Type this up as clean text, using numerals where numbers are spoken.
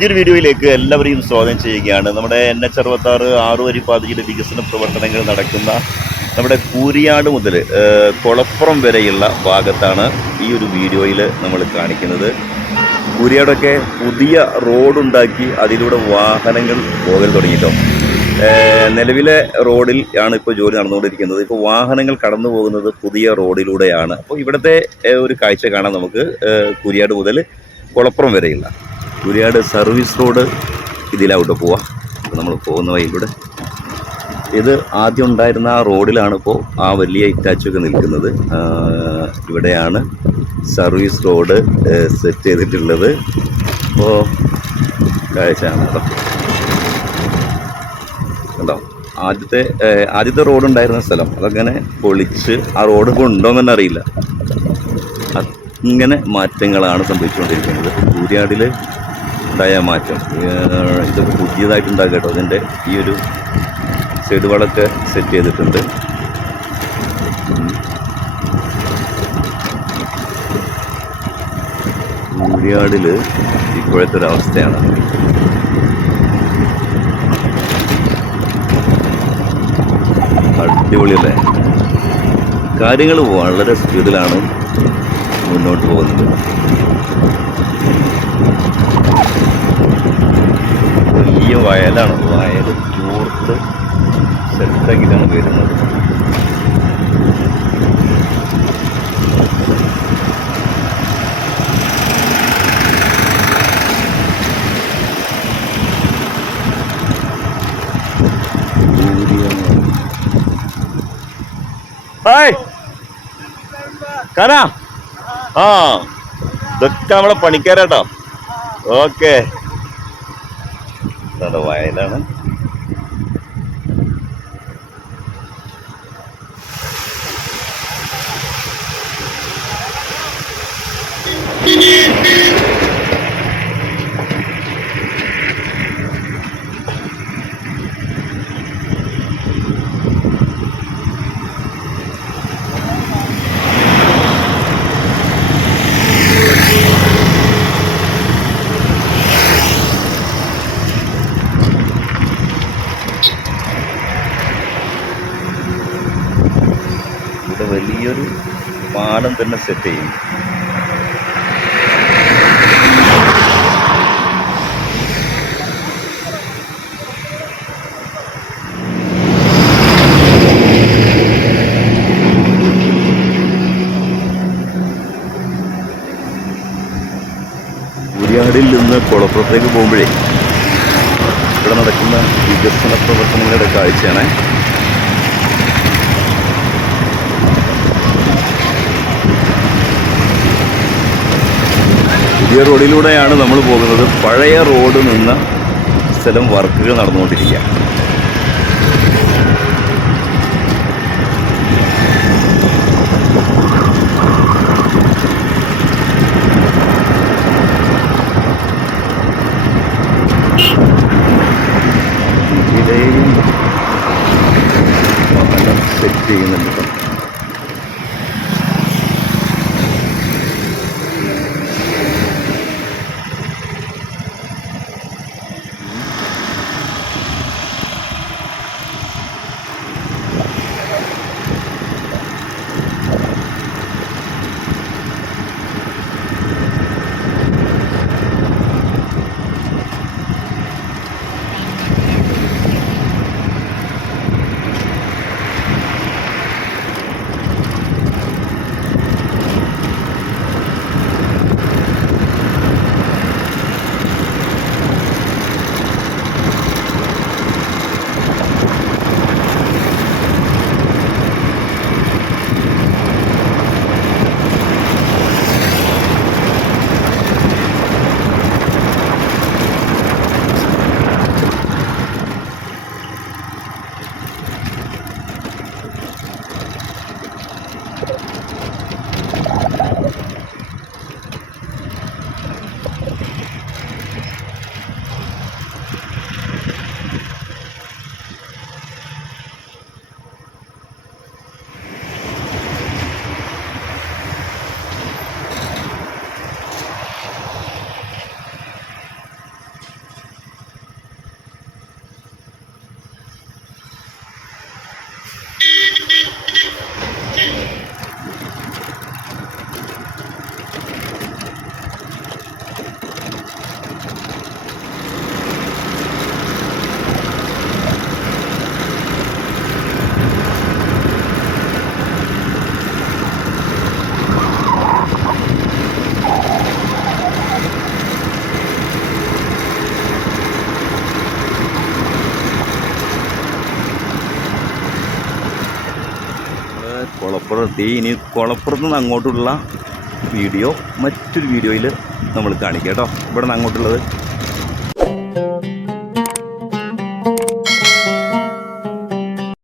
പുതിയൊരു വീഡിയോയിലേക്ക് എല്ലാവരെയും സ്വാഗതം ചെയ്യുകയാണ്. നമ്മുടെ NH66 ആറുവരി പാതയുടെ വികസന പ്രവർത്തനങ്ങൾ നടക്കുന്ന നമ്മുടെ കൂരിയാട് മുതൽ കൊളപ്പുറം വരെയുള്ള ഭാഗത്താണ് ഈ ഒരു വീഡിയോയിൽ നമ്മൾ കാണിക്കുന്നത്. കൂരിയാടൊക്കെ പുതിയ റോഡുണ്ടാക്കി അതിലൂടെ വാഹനങ്ങൾ പോകൽ തുടങ്ങിയിട്ടോ. നിലവിലെ റോഡിൽ ആണ് ഇപ്പോൾ ജോലി നടന്നുകൊണ്ടിരിക്കുന്നത്. ഇപ്പോൾ വാഹനങ്ങൾ കടന്നു പോകുന്നത് പുതിയ റോഡിലൂടെയാണ്. അപ്പോൾ ഇവിടുത്തെ ഒരു കാഴ്ച കാണാൻ നമുക്ക് കൂരിയാട് മുതൽ കൊളപ്പുറം വരെയുള്ള കൂരിയാട് സർവീസ് റോഡ് ഇതിലാവട്ടെ പോവാം. നമ്മൾ പോകുന്ന വഴിയിലൂടെ ഇത് ആദ്യം ഉണ്ടായിരുന്ന ആ റോഡിലാണ് ഇപ്പോൾ ആ വലിയ ഇറ്റാച്ചൊക്കെ നിൽക്കുന്നത്. ഇവിടെയാണ് സർവീസ് റോഡ് സെറ്റ് ചെയ്തിട്ടുള്ളത്. അപ്പോൾ കാഴ്ചയാണ് കേട്ടോ. കണ്ടോ, ആദ്യത്തെ റോഡ് ഉണ്ടായിരുന്ന സ്ഥലം അതങ്ങനെ പൊളിച്ച് ആ റോഡ് ഇപ്പോൾ ഉണ്ടോയെന്ന് തന്നെ അറിയില്ല. ഇങ്ങനെ മാറ്റങ്ങളാണ് സംഭവിച്ചുകൊണ്ടിരിക്കുന്നത്. കൂരിയാടിൽ ഉണ്ടായ മാറ്റം ഇതൊക്കെ പുതിയതായിട്ടുണ്ടാകും കേട്ടോ. അതിൻ്റെ ഈ ഒരു സൈഡ് വളൊക്കെ സെറ്റ് ചെയ്തിട്ടുണ്ട്. കൂരിയാടിൽ ഇപ്പോഴത്തെ ഒരവസ്ഥയാണ്. അടിപൊളിയല്ലേ? കാര്യങ്ങൾ വളരെ സ്പീഡിലാണ് മുന്നോട്ട് പോകുന്നത്. വലിയ വയലാണ്, വയൽ ചോർത്ത് സെറ്റാക്കിയിട്ടാണ് വരുന്നത്. ഹായ് കാനാ, ഇതൊക്കെ നമ്മളെ പണിക്കാരാട്ടോ. ഓക്കെ, വയലാണ്. വലിയൊരു പാലം തന്നെ സെറ്റ് ചെയ്യും. കൂരിയാടിൽ നിന്ന് കൊളപ്പുറത്തേക്ക് പോകുമ്പോഴേ ഇവിടെ നടക്കുന്ന വികസന പ്രവർത്തനങ്ങളുടെ കാഴ്ചയാണ്. പുതിയ റോഡിലൂടെയാണ് നമ്മൾ പോകുന്നത്. പഴയ റോഡ് നിന്ന സ്ഥലം വർക്കുകൾ നടന്നുകൊണ്ടിരിക്കുക. ഇതിലെയും സെറ്റ് ചെയ്യുന്നുണ്ട്. കുളപ്പുറം എത്തി. ഇനി കുളപ്പുറത്ത് നിന്ന് അങ്ങോട്ടുള്ള വീഡിയോ മറ്റൊരു വീഡിയോയിൽ നമ്മൾ കാണിക്കാം കേട്ടോ. ഇവിടെ നിന്ന് അങ്ങോട്ടുള്ളത്